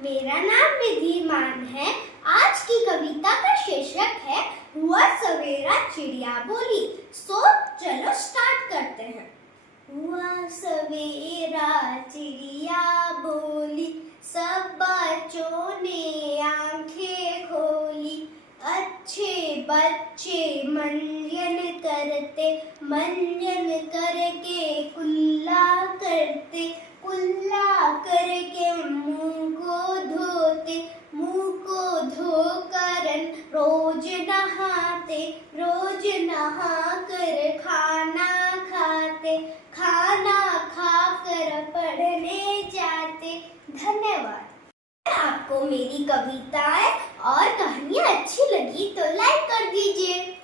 मेरा नाम विधिमान है। आज की कविता का शीर्षक है हुआ सवेरा चिड़िया बोली। चलो स्टार्ट करते हैं। हुआ सवेरा चिड़िया बोली, सब बच्चों ने आंखें खोली। अच्छे बच्चे मंजन करते, मंजन करके कुल्ला करते, कुल्ला करके मुंह को धोते, मुंह को धोकर रोज नहाते, रोज नहाकर खाना खाते, खाना खाकर पढ़ने जाते। धन्यवाद। आपको मेरी कविताएं और कहानियां अच्छी लगी तो लाइक कर दीजिए।